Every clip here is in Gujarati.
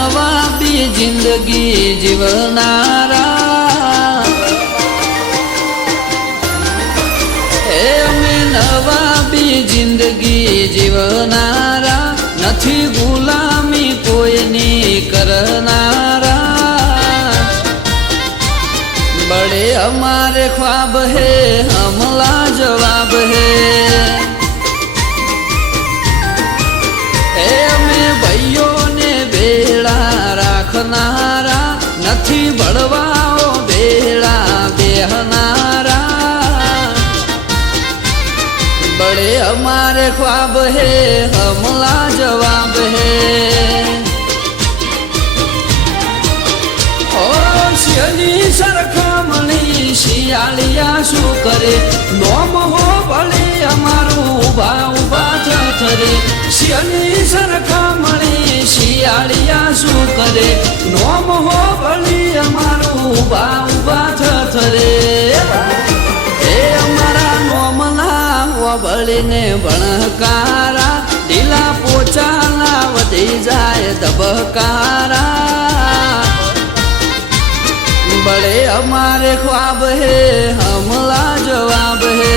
નવાબી જિંદગી જીવનારા, અમે નવાબી જિંદગી જીવનારા, નથી ગુલામી કોઈની કરનારા। बड़े हमारे ख्वाब है हमला जवाब है, અમે ભાઈઓ ને બેડા રાખનારા, નથી બળવાઓ બેડા બેહનારા। बड़े हमारे ख्वाब है हमला जवाब है। શિયાળી સરખામણી શિયાળિયા શું કરે, નોમ હો ભલે અમારું ઉભા ઉભા થરે। શિયાળી સરખામણી શિયાળિયા શું કરે, નોમ હો ભલે અમારું ઉભા ઉભા થરે। એ અમારા નોમના વળીને ભણકારા, ઢીલા પોચાના વધી જાય ધબકારા। बड़े हमारे ख्वाब है हमला जवाब है,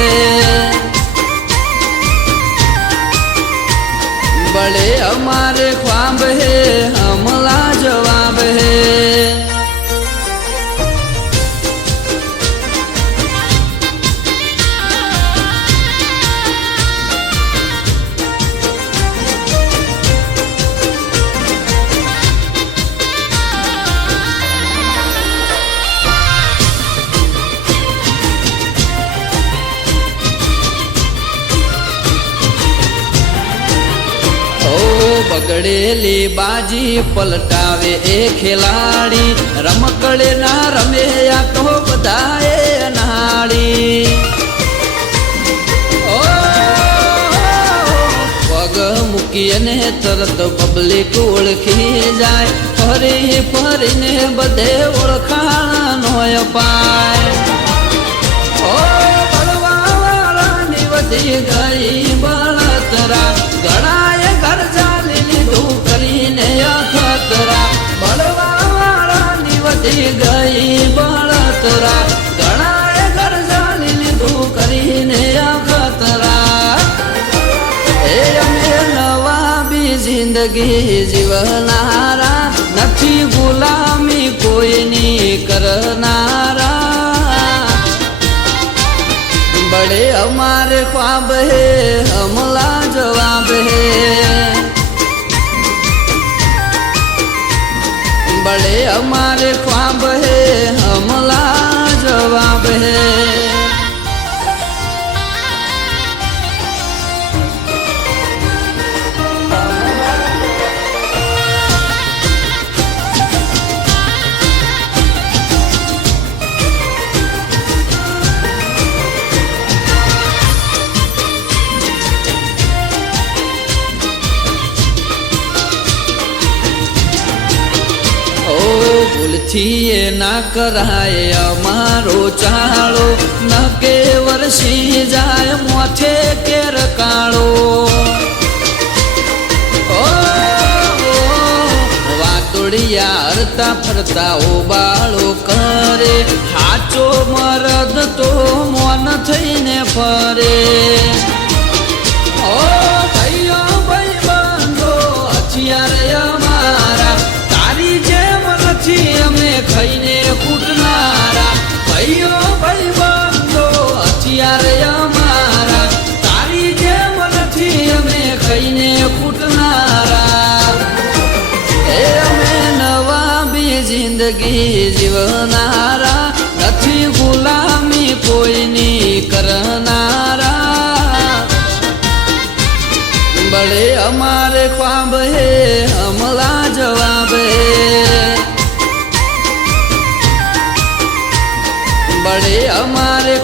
बड़े हमारे ख्वाब है हमला जवाब है। બગડેલી બાજી પલટાવે એ ખેલાડી, રમકડે ના રમે આ તો બધાએ અનાળી। પગ મૂકીએ ને તરત પબ્લિક ઓળખી જાય, ફરી ફરીને બધે ઓળખાણનો અપાય। બળવાવાળાની વધી ગઈ બળતરા, ગણાએ ઘર ચાલી લીધું કરીને અખતરા। બળવાવાળાની વધી ગઈ બળતરા, ગણાએ ઘર ચાલી લીધું કરીને અખતરા। એ અમે નવાબી જિંદગી જીવનારા, નથી ગુલામી કોઈની કરનારા। बड़े हमारे ख्वाब है हमला जवाब है, बड़े हमारे ख्वाब है हमला जवाब है। ભૂલથી ના કરાય અમારો ચાળો, ન કે વરસી જાય મોથે કેર કાળો। વાતોડિયા હરતા ફરતા ઓબાળો કરે, હાચો મરદ તો મોન થઈને ફરે। ભાઈઓ ભાઈ બંધો હથિયાર અમારા, તારી જેમ નથી અમે ખાઈને કૂટનારા। ભાઈઓ ભાઈ બંધો હથિયાર અમારા, તારી જેમ નથી અમે ખાઈને કૂટનારા। એ અમે નવાબી જિંદગી જીવનારા, નથી ગુલામી કોઈની કરનારા। बड़े हमारे ख्वाब है हमला जवाब है, बड़े हमारे